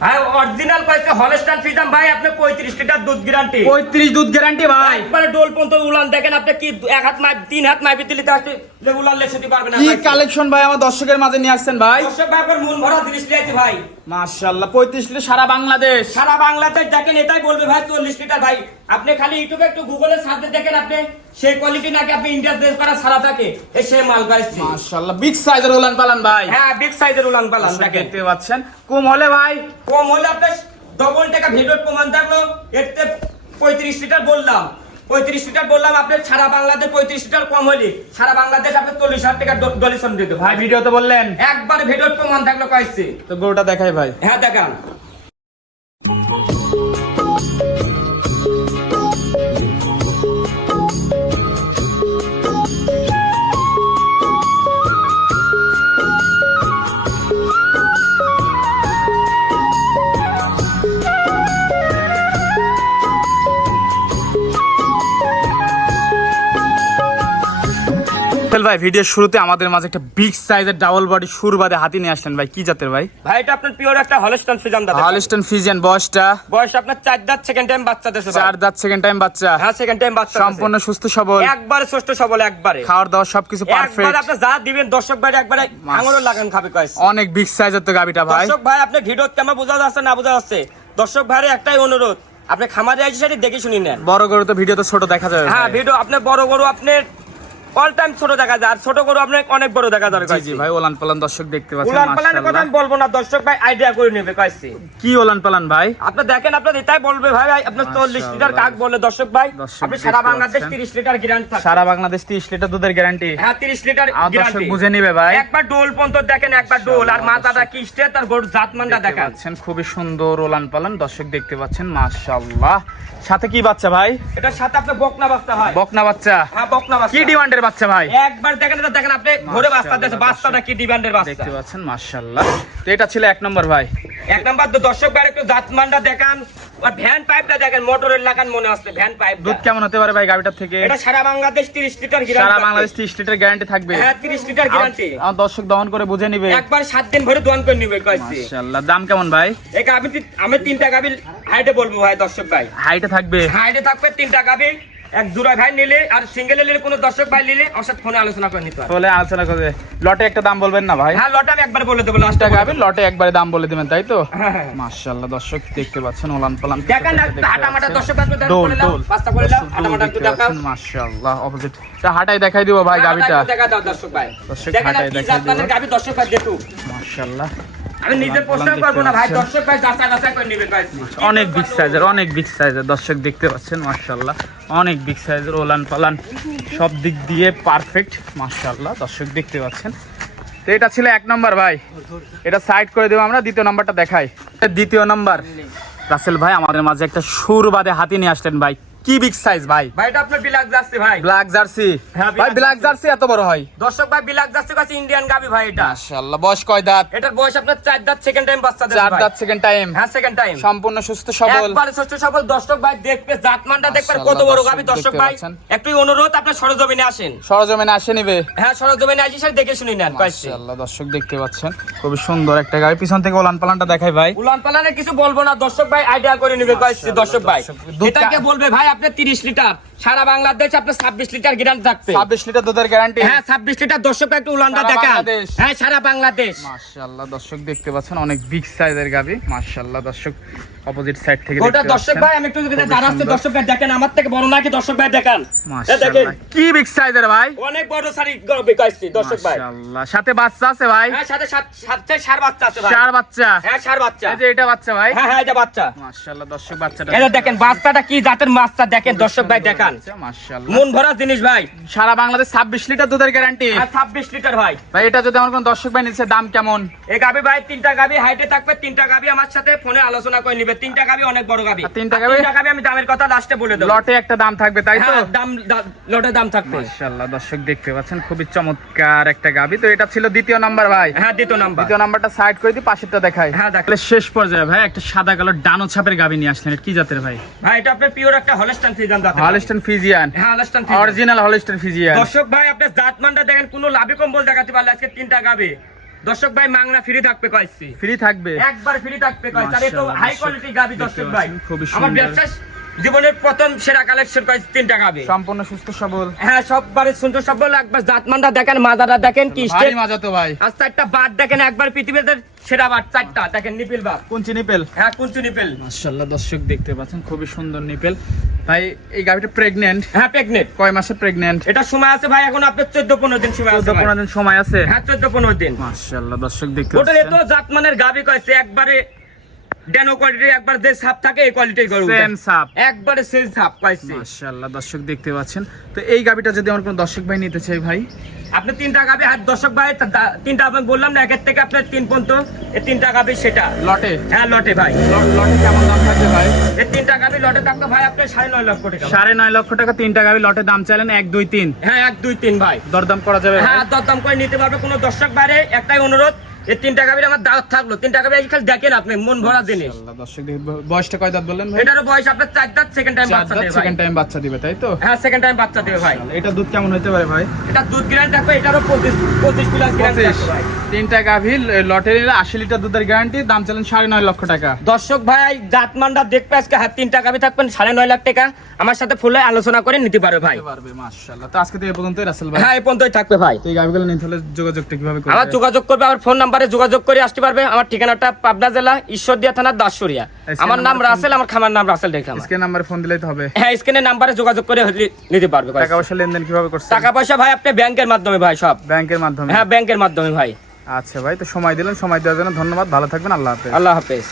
ভাই অরিজিনাল কয়েছে ভাই আপনি পঁয়ত্রিশ লিটার দুধ গ্যারান্টি পঁয়ত্রিশ দুধ গ্যারান্টি ভাই। মানে ডোল পর্যন্ত উলান দেখেন আপনি কি এক হাত মাই তিন হাত মাইপি দিলে উলান পারবেন কি কালেকশন ভাই আমার দর্শকের মাঝে নিয়ে আসছেন ভাই? দর্শক ভাই আপনার মন ভরা জিনিস লিয়েছে ভাই। মাশাআল্লাহ পঁয়ত্রিশ লিটার সারা বাংলাদেশ। সারা বাংলাদেশ দেখেন এটাই বলবে ভাই চল্লিশ লিটার ভাই আপনি খালি ইউটিউবে একটু গুগলে সার্চে দেখেন আপনি সেই কোয়ালিটি নাকি আপনি ইন্ডিয়ার দেশ করা সারা থাকে। এই সে মাল পাইছি মাশাআল্লাহ বিগ সাইজের উলান পালান ভাই। হ্যাঁ বিগ সাইজের উলান পালান দেখেন। দেখতে পাচ্ছেন কম হলে ভাই। কম হলে আপনার ডবল টাকা ভিডিওর প্রমাণ থাকল এতে পঁয়ত্রিশ লিটার বললাম। পঁয়ত্রিশ লিটার বললাম আপনার সারা বাংলাদেশ পঁয়ত্রিশ লিটার কম হলে সারা বাংলাদেশ আপনি চল্লিশ হাজার টাকা ডলিশন দিতে ভাই ভিডিওতে বললেন। একবার ভিডিওর প্রমাণ থাকল কয়েছে। তো গরুটা দেখাই ভাই। হ্যাঁ দেখান। ফেল ভাই ভিডিওর শুরুতে আমাদের মাঝে একটা বিগ সাইজের ডাবল বডি সুরবাদে হাতি নিয়ে আসলেন ভাই কি জাতের ভাই? ভাই এটা আপনার পিওর একটা হলস্টন ফিজাম দাদা হলস্টন ফিজিয়ান বয়সটা? বয়স আপনার চার দাঁত সেকেন্ড টাইম বাচ্চা দেশে চার দাঁত সেকেন্ড টাইম বাচ্চা। হ্যাঁ সেকেন্ড টাইম বাচ্চা সম্পূর্ণ সুস্থ সবল। একবারে সুস্থ সবল একবারে। খাওয়ার দাওয়ার সবকিছু পারফেক্ট একবার আপনি যা দিবেন দর্শক ভাই একবারে আঙুলও লাগান খাবে কয়েছে অনেক বিগ সাইজের তো গাবিটা ভাই। দর্শক ভাই আপনি ভিডিও কেমন বোঝা যাচ্ছে না বোঝা যাচ্ছে? দর্শক ভাইয়ের একটাই অনুরোধ আপনি খামারে আসি সেটি দেখে শুনি নেন। বড় গরু তো ভিডিও তো ছোট দেখা যাবে হ্যাঁ ভিডিও আপনি বড় গরু আপনার অল টাইম ছোট দেখা যায় আর ছোট গরু আপনি অনেক বড় দেখা জি ভাই ওলান পালান দর্শক দেখতে পাচ্ছেন উলান পালানের কথা আমি বলব না দর্শক ভাই আইডিয়া করে নেবে কয়েছে। কি ওলান পালান ভাই? আপনি দেখেন এটাই বলবে ভাই ভাই আপনার চল্লিশ লিটার কাক বলে দর্শক ভাই আপনি সারা বাংলাদেশ পাচ্ছেন। তিরিশ লিটার গ্যারান্টি থাকে। সারা বাংলাদেশ তিরিশ লিটার দুধের গ্যারান্টি হ্যাঁ তিরিশ লিটার আর দর্শক গ্যারান্টি বুঝে নিবে ভাই। একবার ডোল পর্যন্ত দেখেন একবার ডোল আর মাথাটা কি স্টেট আর গরুর জাতমানটা পাচ্ছেন খুবই সুন্দর ওলান পালান দর্শক দেখতে পাচ্ছেন মাশাআল্লাহ। সাথে কি বাচ্চা ভাই? এটার সাথে আপনি বকনা বাচ্চা হয়। বকনা বাচ্চা। হ্যাঁ বকনা বাস্তা কি ডিমান্ডের বাচ্চা ভাই। একবার দেখেন এটা দেখেন আপনি ঘরে কি ডিমান্ডের বাস্তা দেখতে পাচ্ছেন মাশাআল্লাহ। তো এটা ছিল এক নম্বর ভাই। এক নাম্বার তো দর্শক ভাই একটু জাতমানটা দেখান। আর ভ্যান পাইপটা দেখেন মোটরের লাগান মনে আসছে ভ্যান পাইপ দুধ কেমন হতে পারে ভাই থেকে? এটা সারা বাংলাদেশ তিরিশ লিটার সারা বাংলাদেশ তিরিশ লিটার গ্যারান্টি থাকবে। হ্যাঁ তিরিশ লিটার গ্যারান্টি আমার দর্শক দহন করে বুঝে নিবে। একবার সাত দিন ভরে দোয়ান করে নিবে কয়েছে মাশাআল্লাহ দাম কেমন ভাই? আমি তিনটা গাবিল হাইটে বলব ভাই দর্শক ভাই। হাইটে থাকবে। হাইটে থাকবে তিনটা গাবি এক দুরা ভাই নিলে আর সিঙ্গেল নিলে কোনো দর্শক ভাই নিলে আমার সাথে ফোনে আলোচনা করে নিতে আলোচনা করে লটে একটা দাম বলবেন না ভাই? হ্যাঁ লটা আমি একবার বলে দেবো লাস্ট টাকা গাবি লটে একবারে দাম বলে দিবেন তাই তো? হ্যাঁ, হ্যাঁ। মাশাআল্লাহ দর্শক দেখতে পাচ্ছেন ওলান পালান দেখেন হাটা মাটা দর্শক ভাই পাঁচটা করে দাও হাটা মাটা একটু দেখাও। মাশাআল্লাহ অপোজিট তা হাটাই দেখাই দিব ভাই গাবিটা। দেখা দাও দর্শক ভাই। দর্শক কি দেখাই দেবো। গাবি দর্শক ভাই দেখুক। মাশাআল্লাহ। আমি নিজে ওলান প্রশ্ন না ভাই। দর্শক ভাই যাচাই বাছাই করে নেবে ভাই। অনেক বিগ সাইজের অনেক বিগ সাইজের দর্শক দেখতে পাচ্ছেন মাশাআল্লাহ। অনেক বিগ সাইজের ওলান পালান। সব দিক দিয়ে পারফেক্ট মাশাআল্লাহ। দর্শক দেখতে পাচ্ছেন। তো এটা ছিল এক নম্বর ভাই। এটা সাইড করে দেবো আমরা দ্বিতীয় নাম্বারটা দেখাই। দ্বিতীয় নাম্বার রাসেল ভাই আমাদের মাঝে একটা সুর বাদে হাতি নিয়ে আসলেন ভাই। কি বিগ সাইজ ভাই? ভাই এটা আপনার যাচ্ছে ভাই। Black jersey? হ্যাঁ, ভাই ব্ল্যাক জার্সি। এত বড় হয়। দর্শক ভাই বিলাক যাচ্ছে কাছে ইন্ডিয়ান গাবি ভাই এটা। মাশাআল্লাহ বয়স কয় দাঁত? এটার বয়স আপনার চার দাঁত সেকেন্ড টাইম বাচ্চা চার দাঁত সেকেন্ড টাইম হ্যাঁ সেকেন্ড টাইম সম্পূর্ণ সুস্থ সবল। একবারে ষষ্ঠ সফল দর্শক ভাই দেখবে জাতমানটা দেখবেন কত বড় গাবি। দর্শক ভাই একটু অনুরোধ আপনার সরজমিনে আসেন। সরজমিনে আসে নিবে। হ্যাঁ সরজমিনে আসি স্যার দেখে শুনি নেন মাশাআল্লাহ দর্শক দেখতে পাচ্ছেন। খুবই সুন্দর একটা গাড়ি পিছন থেকে উলান পালানটা দেখাই ভাই। উলান পালানের কিছু বলব না দর্শক ভাই আইডিয়া করে নিবে কয়েছে দর্শক ভাই এটাকে বলবে ভাই আপনি তিরিশ লিটার। সারা বাংলাদেশ আপনার ছাব্বিশ লিটার গ্রান্ট থাকবে। ছাব্বিশ লিটার দুধের গ্যারান্টি হ্যাঁ ছাব্বিশ লিটার। দর্শক একটু উলানটা দেখান। হ্যাঁ সারা বাংলাদেশ। মাশাআল্লাহ দর্শক দেখতে পাচ্ছেন অনেক বিগ সাইজের গাবি। মাশাআল্লাহ দর্শক অপোজিট সাইড থেকে দেখতে দর্শক ভাই আমি একটু দাঁড়াচ্ছে দর্শক ভাই দেখেন আমার থেকে বড় নাকি? দর্শক ভাই দেখান। দেখেন। কি বিগ সাইজের ভাই? অনেক বড় সারি কয়েছি দর্শক ভাই। মাশাআল্লাহ। সাথে বাচ্চা আছে ভাই? হ্যাঁ সাথে সাথে বাচ্চা আছে ভাই। চার বাচ্চা? হ্যাঁ বাচ্চা। এই যে এটা বাচ্চা ভাই? হ্যাঁ হ্যাঁ এটা বাচ্চা। মাশাআল্লাহ দর্শক বাচ্চাটা এটা দেখেন বাচ্চাটা কি জাতের বাচ্চা দেখেন দর্শক ভাই দেখান। মন ভরা জিনিস ভাই সারা বাংলাদেশ 26 লিটার দুধের গ্যারান্টি ছাব্বিশ লিটার ভাই। ভাই এটা যদি আমার কোন দর্শক ভাই নিচ্ছে দাম কেমন? এই গাবি ভাই তিনটা গাবি হাইটে থাকবে তিনটা গাবি আমার সাথে ফোনে আলোচনা করে নিবে। তিনটা গাবি অনেক বড় গাবি। তিনটা গাভী? তিনটা গাবি আমি দামের কথা লাস্টে বলে দেবো। লটে একটা দাম থাকবে তাই তো? হ্যাঁ, দাম দা- লটের দাম থাকবে। মাশাআল্লাহ দর্শক দেখতে পাচ্ছেন খুবই চমৎকার একটা গাবি। তো এটা ছিল দ্বিতীয় নাম্বার ভাই। হ্যাঁ দ্বিতীয় নাম্বার। দ্বিতীয় নাম্বারটা সাইড করে দিই পাশেরটা দেখাই। হ্যাঁ, দেখাই। তাহলে শেষ পর্যায়ে ভাই একটা সাদা কালো ডানো ছাপের গাবি নিয়ে আসলেন কি জাতের ভাই? ভাই এটা আপনার পিওর একটা হলস্টান ফিজান দাঁত হলস্টন ফিজিয়ান। হ্যাঁ হলস্টান অরিজিনাল হলস্টন ফিজিয়ান। দর্শক ভাই আপনি জাতমানটা দেখেন কোনো লাভি কম্বল দেখাতে পারলে আজকে তিনটা গাবে। দর্শক ভাই মাংনা ফ্রি থাকবে কয়েছি ফ্রি থাকবে। একবার ফ্রি থাকবে কয়েছি আর তো হাই কোয়ালিটি গাবি দর্শক ভাই। আমার ব্যবসা জীবনের প্রথম সেরা কালেকশন কয়েছি তিনটা গাবি সম্পূর্ণ সুস্থ সবল। হ্যাঁ সববারে সুন্দর সব বলে একবার জাতমানটা দেখেন মাজারা দেখেন কি ভারী মাজা তো ভাই। আর চারটা বাদ দেখেন একবার পৃথিবীতে সেরা বাদ চারটা। দেখেন নিপিল বাদ। কোন চিনিপেল হ্যাঁ কুঞ্চু নিপিল। মাশাআল্লাহ দর্শক দেখতে পাচ্ছেন খুবই সুন্দর নিপেল। ভাই এই গাভিটা প্রেগনেন্ট হ্যাঁ প্রেগনেন্ট কয় মাসে প্রেগনেন্ট এটা সময় আছে ভাই এখন আপনার চোদ্দ পনেরো দিন সময় আছে চোদ্দ ভাই। পনেরো দিন সময় আছে? হ্যাঁ চোদ্দ পনেরো দিন। মাশাআল্লাহ দর্শক দেখতে ওটা পাচ্ছেন। এত জাতমানের গাবি কয়েছে একবারে ডেনো কোয়ালিটির একবার যে সাপ থাকে এই কোয়ালিটির গরু সেম সাপ। একবারে সেই সাপ পাইছে। মাশাআল্লাহ দর্শক দেখতে পাচ্ছেন। তো এই গাভিটা যদি আমার কোনো দর্শক ভাই নিতে চাই ভাই? আপনি তিনটা গাবি হাত দর্শক ভাই তা- তা- তিনটা আমি বললাম না একের থেকে আপনার তিন পর্যন্ত এই তিনটা গাবি সেটা। লটে? হ্যাঁ লটে ভাই। লট- কেমন দাম থাকবে ভাই? এই তিনটা গাবি লটে থাকতো ভাই আপনার সাড়ে নয় লক্ষ টাকা। সাড়ে নয় লক্ষ টাকা তিনটা গাভি লটে দাম চাইলেন এক দুই তিন। হ্যাঁ এক দুই তিন ভাই। দরদাম করা যাবে? হ্যাঁ দরদাম করে নিতে পারবে কোনো দর্শক বাইরে একটাই অনুরোধ এই তিনটা আমার দাওয়াত থাকল। তিনটা দেখেন আপনি মন ভরা জিনিস। বয়সটা কয় দাঁত বললেন ভাই? এটারও বয়স আপনার চার দাঁত সেকেন্ড টাইম বাচ্চা দেবে ভাই। সেকেন্ড টাইম বাচ্চা দিবে তাই তো? হ্যাঁ সেকেন্ড টাইম বাচ্চা দেবে ভাই। এটা দুধ কেমন হতে পারে ভাই? এটা দুধ গ্রান্ট থাকবে এটারও পঁচিশ পঁচিশ প্লাস গ্রান্ট থাকবে ভাই। তিনটা গাভি লটে নিলে আশি লিটার দুধের গ্যারান্টি দাম সাড়ে নয় লক্ষ টাকা। দর্শক ভাই জাতমানটা দেখবে আজকে হাত তিনটা গাবি থাকবেন সাড়ে নয় লাখ টাকা। আমার সাথে ফুলে আলোচনা করে নিতে পারবে ভাই। পারবে মাশাআল্লাহ। তো আজকে তো এই পর্যন্তই রাসেল ভাই। হ্যাঁ এই পর্যন্তই থাকবে ভাই। তো এই গাভিগুলো নিতে হলে যোগাযোগটা কীভাবে করবে? আমার যোগাযোগ করবে আমার ফোন নাম্বারে যোগাযোগ করে আসতে পারবে। আমার ঠিকানাটা পাবনা জেলা ঈশ্বরদিয়া থানা দাসুরিয়া। আমার নাম নাম্বার রাসেল আমার খামার নাম রাসেল দেখলাম স্ক্রিন নাম্বারে ফোন দিলেই হবে। হ্যাঁ স্ক্রিনে নাম্বারে যোগাযোগ করে নিতে পারবে। টাকা পয়সা লেনদেন কীভাবে করছেন? টাকা পয়সা ভাই আপনি ব্যাংকের মাধ্যমে ভাই সব। ব্যাংকের মাধ্যমে? হ্যাঁ ব্যাংকের মাধ্যমে ভাই। আচ্ছা ভাই তো সময় দিলেন সময় দেওয়ার জন্য ধন্যবাদ ভালো থাকবেন আল্লাহ হাফেজ। আল্লাহ হাফেজ।